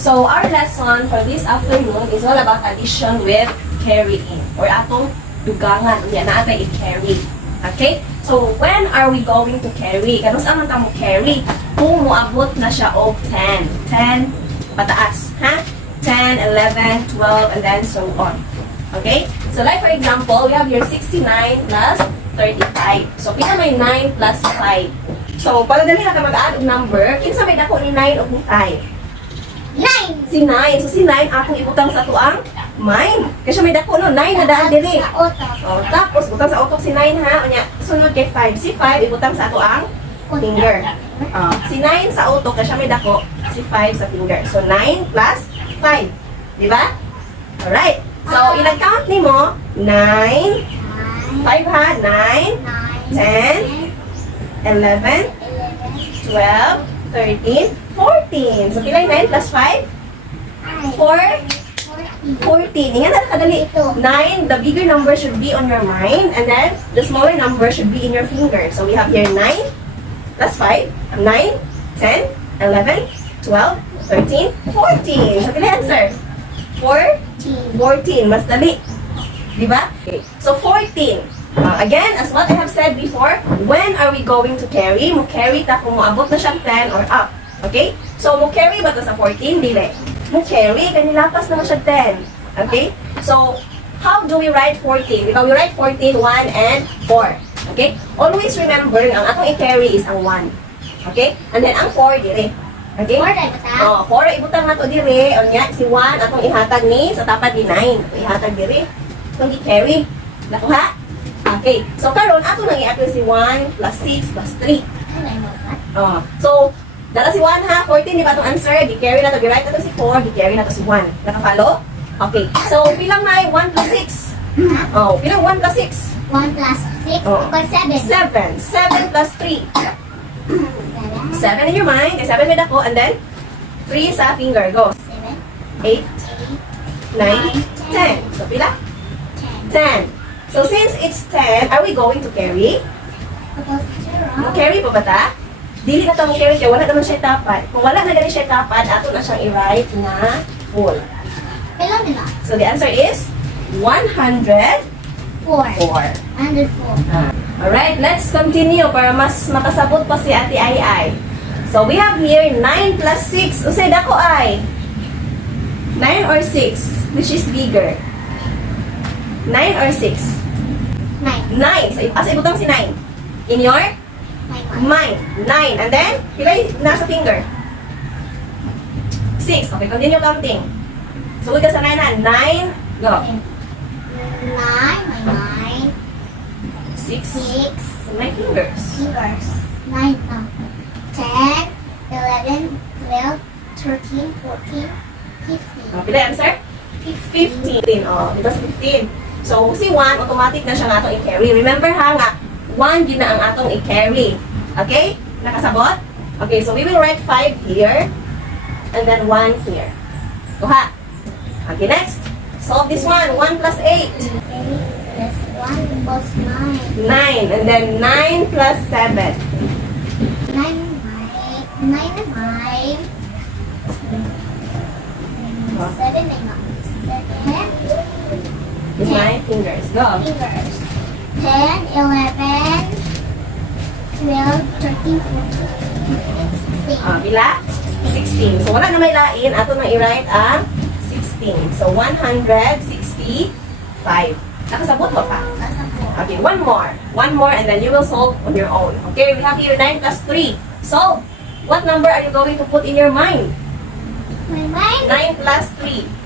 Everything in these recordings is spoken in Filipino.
So, our lesson for this afternoon is all about addition with carrying. Or atong dugangan. Yan na atay i-carry. Okay? So, when are we going to carry? Kanus naman ka mo carry? Kung muabot na siya og 10. 10 pataas. Ha? 10, 11, 12, and then so on. Okay? So, like for example, we have here 69 plus 35. So, pila may 9 plus 5. So, para dali na ka mag-add og number, kinsa may dako ni 9 o ni 5? 9. Si 9. So, si 9, akong ibutang sa tuang mine. Kasi may dako no, 9 na daan dili. Oh, tapos, butang sa utok si 9 ha. O niya, sunod kay 5. Si 5, ibutang sa tuang finger. Si 9 sa utok, kasi may dako. Si 5 sa finger. So, 9 plus 5. Di ba? Alright. So, ilang-count ni mo? 9. 5 ha? 9, 10, 11, 12, 13, 14. So, pilay 9 plus 5? 4? 14. Yan na kadali. 9, the bigger number should be on your mind. And then, the smaller number should be in your finger. So, we have here 9 plus 5. 9, 10, 11, 12, 13, 14. So, pilay answer? 14. Mas dali. Diba? Okay. So, 14. Again, as what I have said before, when are we going to carry? Mo carry ta kung moabot na siyang 10 or up. Okay? So, mo carry ba to sa 14? Dili. Mo carry, kanilapas naman siya 10. Okay? So, how do we write 14? Diba, we write 14, 1, and 4. Okay? Always remember, ang atong i-carry is ang 1. Okay? And then, ang 4, dili. Okay? 4 ibutang na to diri. O niya, si 1, atong ihatag ni, sa tapat ni 9. Ihatag diri. Itong i-carry. Nakuha? Okay. So, karon ato nang i-apply si 1 plus 6 plus 3. So, dala si 1 ha, 14, di ba itong answer? Di-carry na to, di-write na to si 4, di-carry na to si 1. Nakapalo? Okay. So, pilang na 1 plus 6? Pilang 1 plus 6? 1 plus 6 equals 7. 7 plus 3? 7 in your mind. 7 with ako, and then 3 sa finger. Go. 8, 9, 10. So, pila? 10. So, since it's 10, are we going to carry? Carry pa ba ta? Dili na ito carry kaya wala naman siya tapat. Kung wala na gani siya tapat, ato na siyang i-write na full. Kailan nila? So, the answer is 104. 104. Alright, let's continue para mas makasabot pa si Ate Ai. So, we have here 9 plus 6. Usay dako ay 9 or 6? Which is bigger? 9 or 6? 9. So, asa ibutang si 9? In your mind. 9. And then, pilay nasa finger? 6. Okay, continue counting. So, ka sa 9 na. 9. Go. 9. 6. My fingers. 9. 10, 11, 12, 13, 14, 15. Pilay answer? 15. Oh, dito sa 15. So, si 1, automatic na siya nga itong i-carry. Remember ha nga, 1 yun na ang atong i-carry. Okay? Nakasabot? Okay, so we will write 5 here, and then 1 here. Kuha. Okay, next. Solve this one. 1 plus 8. 8 plus 1 equals 9. 9. And then 9 plus 7. 9 and 9. 7 and 7. With my fingers. Go. Fingers. 10, 11, 12, 13, 14, 15, 16. Bila? 16. So, wala na may lain. Ato nang i-write ang 16. So, 165. Nakasabot mo pa? Okay, one more. One more and then you will solve on your own. Okay, we have here 9 plus 3. Solve. What number are you going to put in your mind? My mind? 9 plus 3.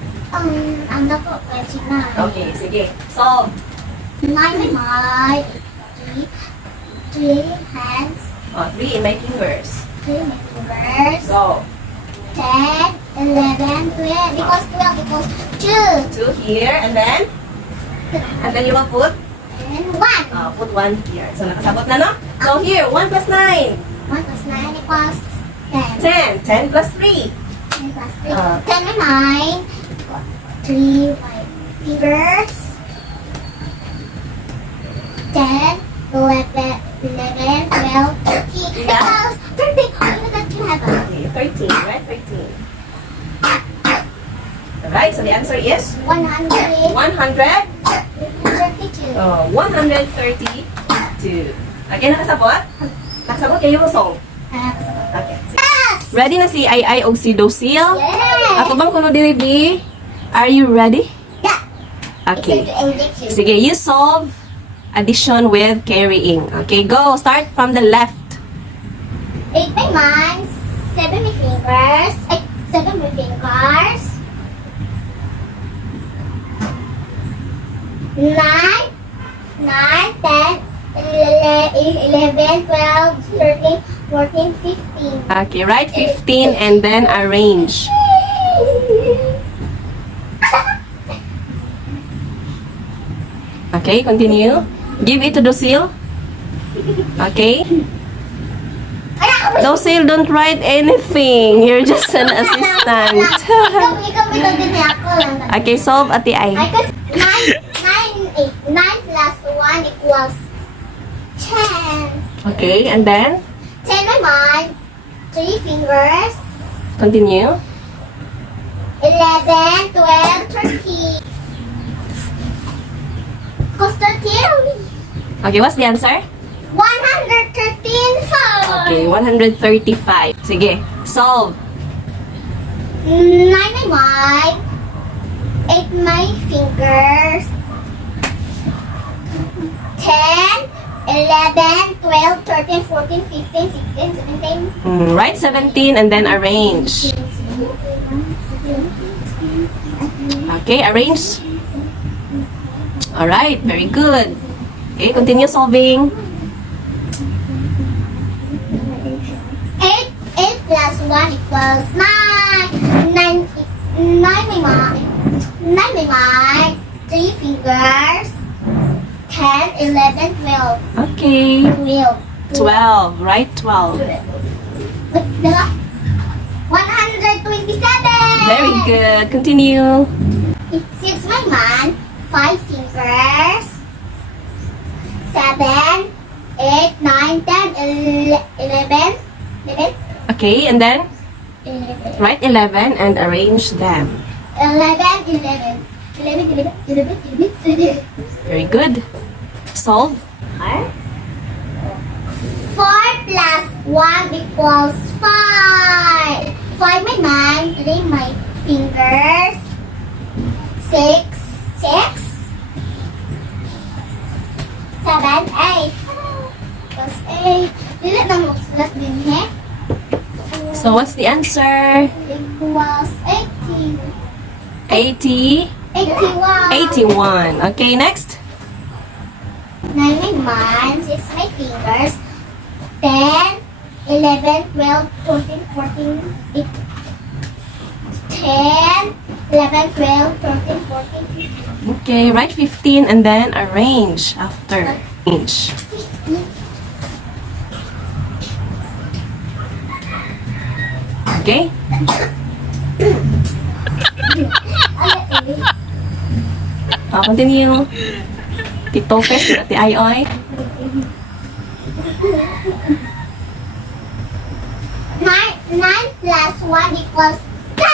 Ang dako, si 9. Okay, sige. Solve. 9 in my 3 hands. 3 in my fingers. 3 in my fingers. So, 10, 11, 12. Because 12 equals 2. 2 here and then you will put? And 1. Put 1 here. So, nakasabot na, no? So, here, 1 plus 9. 1 plus 9 equals 10. 10. 10 plus 3. 10 plus 3. 10 and 9. 3 my fingers. 10, 11, 12, 13. Yeah. Because 13. Oh, you got 2 heavens. Okay, 13, right? 13. Right? So the answer is 132. 132. Okay, nakasabot? Nakasabot kayo yung song. Okay. Yes! Ready na si Ai o si Docille? Yes! Ako bang kuno dili B? Are you ready? Yeah. Okay. It's injection. Sige, you solve addition with carrying. Okay, go. Start from the left. 8 by mine, 7 my fingers, 7 my fingers, 9, 10, 11, 12, 13, 14, 15. Okay, write 15 and then arrange. Okay, continue. Give it to Docille. Okay. Docille, don't write anything. You're just an assistant. Ikaw din ako lang. Okay, solve at the I eye. got 9 plus 1 equals 10. Okay, and then 10 by mine, 3 fingers, continue. 11, 12, 13. Cause 13. Okay, what's the answer? 113. Okay, 135. Sige, solve. 9 my mine, 8 my fingers, 10, 11, 12, 13, 14, 15, 16, 17. Write 17 and then arrange. Okay, arrange. Alright, very good. Okay, continue solving. 8 plus 1 equals 9. 9 my mine, 9 my mine, 3 fingers, 10, 11, 12. Okay, 12. 12. Write 12. 127. Very good. Continue. It 6 my man, 5 fingers, 7, 8, 9, 10, 11, 11, Okay, and then 11, write 11 and arrange them. 11, 11, 11, 11, 11. Very good. Solve. 4 plus 1 equals 5. 5 my man, 3 my fingers, 6, 6, 7, 8. Plus 8. Dili na mo sulat din he. So what's the answer? Equals 18. 80. 81. 81. Okay, next. 9 my man, 6 my fingers, 10, 11, 12, 14, 14, 10, 11, 12, 13, 14, 15. Okay, write 15 and then arrange after. Arrange. Okay? Continue. Tito Fes, Ate Ayoy. 9 plus 1 equals 10.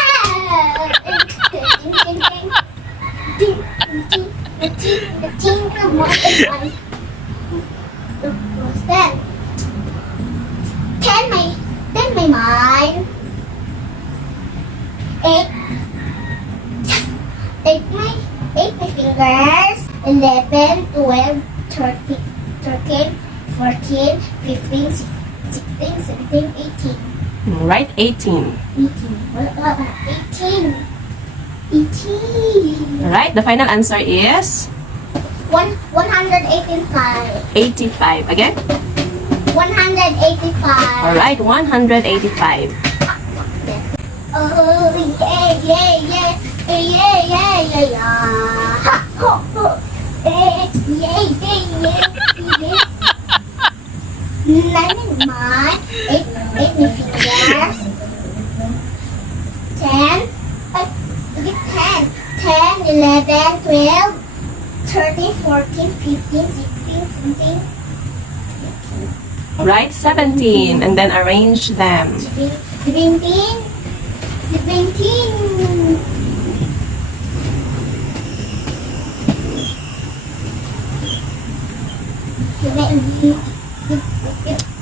10 my mind. 8 my fingers. 11, 12, 13, 13, 14, 15, 16, 17, 18. Write 18. 18. 18. Alright, the final answer is 185. 85. Again? 185. Alright, 185. Oh, yeah, yeah, yeah. Yeah, yeah, yeah, yeah. Ha, ho, ho. Yeah, yeah, yeah, yeah. 9 my 8 my fingers. 10, 10, 11, 12, 13, 14, 15, 16, 17, Write 17 and then arrange them. 17, 17,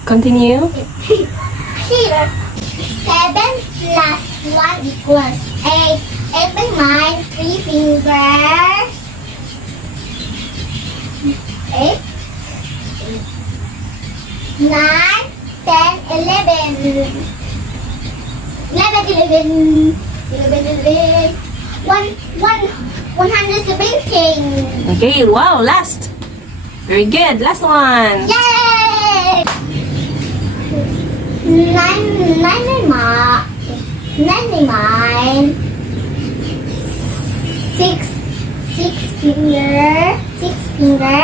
Continue. Here. 7 plus 1 equals 8. 8 by mine, 3 fingers. 8. 9, 10, 11. 11. 117. Okay, wow, last. Very good. Last one. Yay! 9 mine. 6 finger.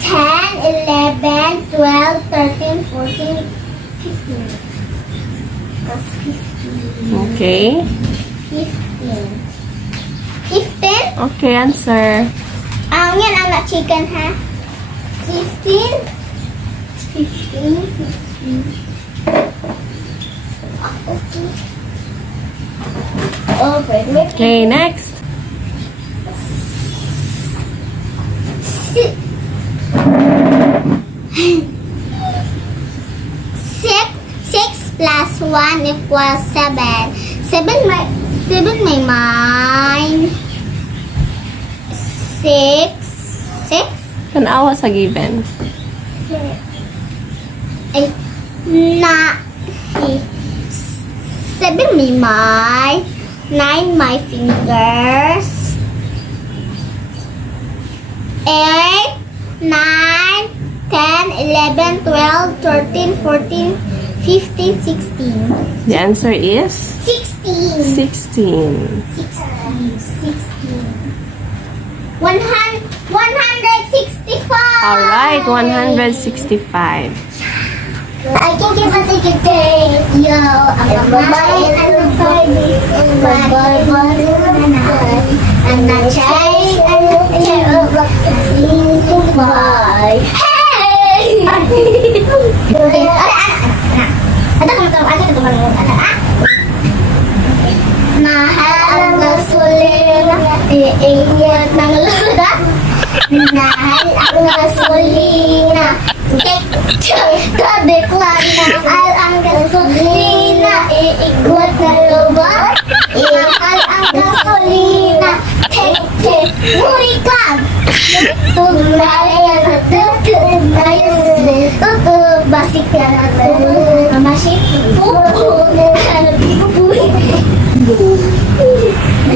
10, 11, 12, 13, 14, 15. That's 15. Okay. 15. 15? Okay, answer. Yan anak chicken ha. 15. 15. Okay. Oh, wait. Okay, next. 6 plus 1 equals 7. 7 may mine. 6. Tanawa sa given. 7 may mine. 9 my fingers. 8, 9, 10, 11, 12, 13, 14, 15, 16. The answer is 16. 16. 165. Alright, 165. I can give us a good day. Yo, I'm bye-bye and I'm Friday. Bye-bye, I'm not shy and terrible. Bye. Hey! Mahal ang gasolina, iingat ng luda. Mahal ang gasolina, kadeklar mahal ang gasolina, iikot na luba. Mahal ang gasolina, murikag. Tumayan at tutunayan, tutubasik ka na. Mamasip.